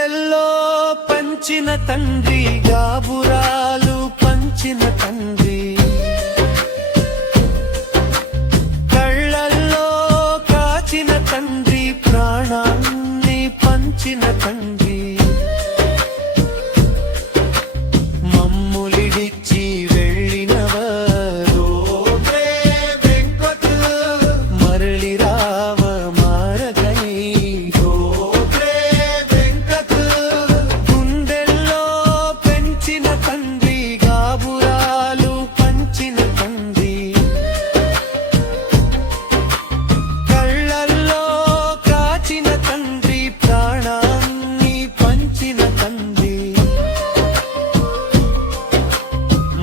గుండెల్లో పంచిన తండ్రి, గాబురాలు పంచిన తండ్రి, కళ్ళల్లో కాచిన తండ్రి, ప్రాణాన్ని పంచిన తండ్రి, మమ్ములిడిచి వెళ్ళినవారు మరలి రావ మారగై. గుండెల్లో పెంచిన తండ్రి, గాబురాలు పంచిన తండ్రి, కళ్ళల్లో కాచిన తండ్రి, ప్రాణాన్ని పంచిన తండ్రి,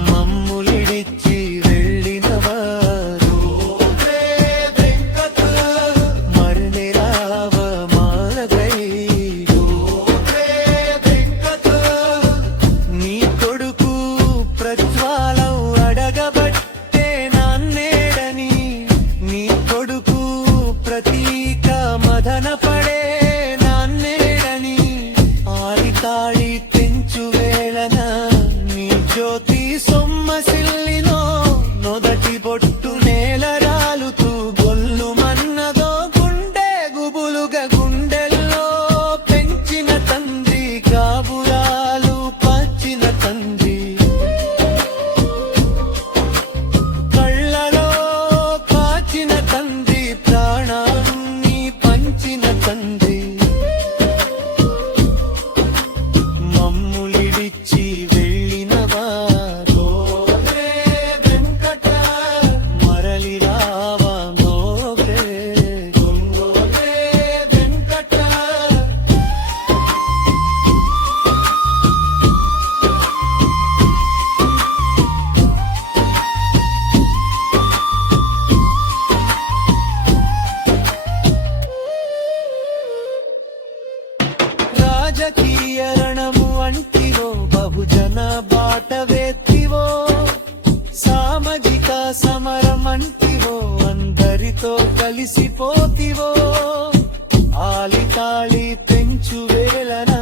మమ్ములిడిచి వెళ్ళినవారు మరలి రావ మారగై. నీ కొడుకు ప్రజ్వాలం అడగబట్టే నాన్నేడని, నీ కొడుకు ప్రతీక మదన పడే నాన్నేడని, ఆరితాళి తెంచు వేళన నీ జ్యోతి సొమ్మసిల్లినో, నొదటి బొట్టు నేల రాలుతూ గొల్లు మన్నదో, గుండె గుబులుగా గుండెల్లో పెంచిన తండ్రి, గాబురాలు పంచిన తండ్రి, కళ్ళలో కాచిన తండ్రి, ప్రాణాన్ని పంచిన తండ్రి, మమ్ములిడిచి వెళ్ళినవారు మరలి రావ నోగే వెంకట. రాజకీయ రణము అంటివో, బహుజన బాట వేత్తివో, సామాజిక సమరం అంటివో, అందరితో కలిసిపోతివో, ఆలితాళి పెంచు వేళన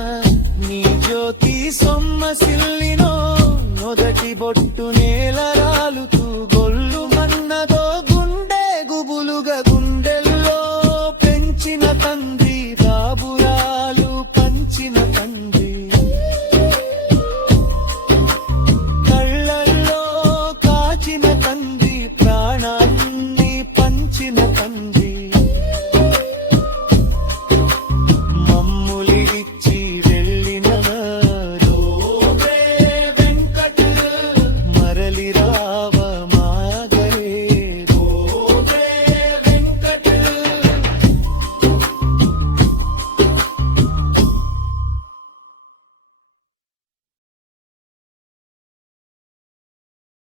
నీ జ్యోతి సొమ్మసిల్లినో, మొదటి బొట్టు నేల రాలుతూ గొల్లు మన్నదో, గుండె గుబులుగా గుండెల్లో పెంచిన తండ్రి, గాబురాలు పంచిన తండ్రి,